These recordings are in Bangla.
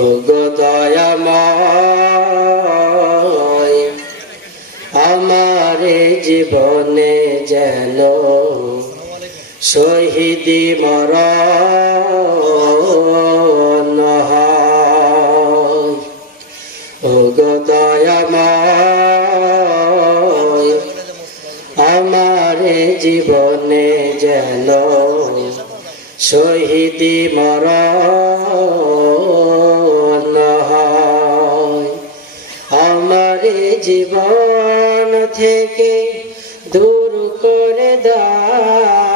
ওগো দয়াময় আমারে জীবনে যেন শহীদি মরণ হয়। ওগো দয়াময় আমারে জীবনে যেন শহীদি মরণ হয়। আমারে জীবন থেকে দূর করে দাও,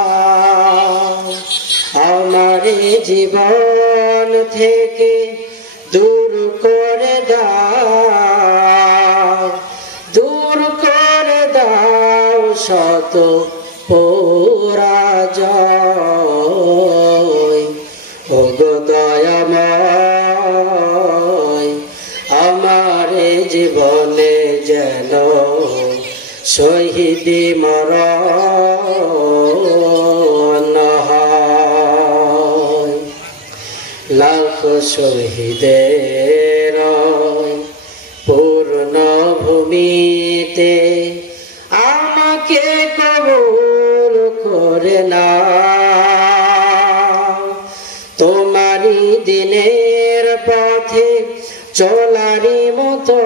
আমারে জীবন থেকে দূর করে দাও, দূর করে দাও শত পরাজয়। ওগো দয়াময় আমারে জীবনে যেন শহীদি মরণ হয়। লাখ শহীদের পূর্ণ ভূমিতে আমাকে কবুল করে না, তোমারই দিনের পথে চলারই মতো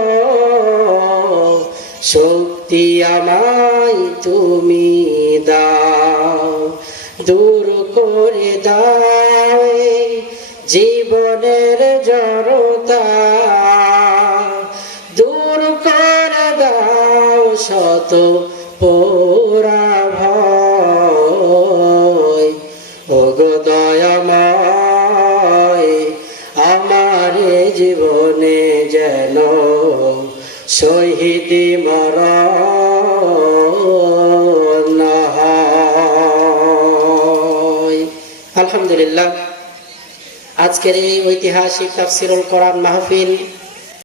শক্তি আমায় তুমি দাও, দূর করে দাও জীবনের জড়তা, দূর করে দাও শত পরাভয়। ওগো দয়াময় আমারে জীবনে যেন শহীদি মরণ হয়। আলহামদুলিল্লাহ, আজকের এই ঐতিহাসিক তাফসীরুল কোরআন মাহফিল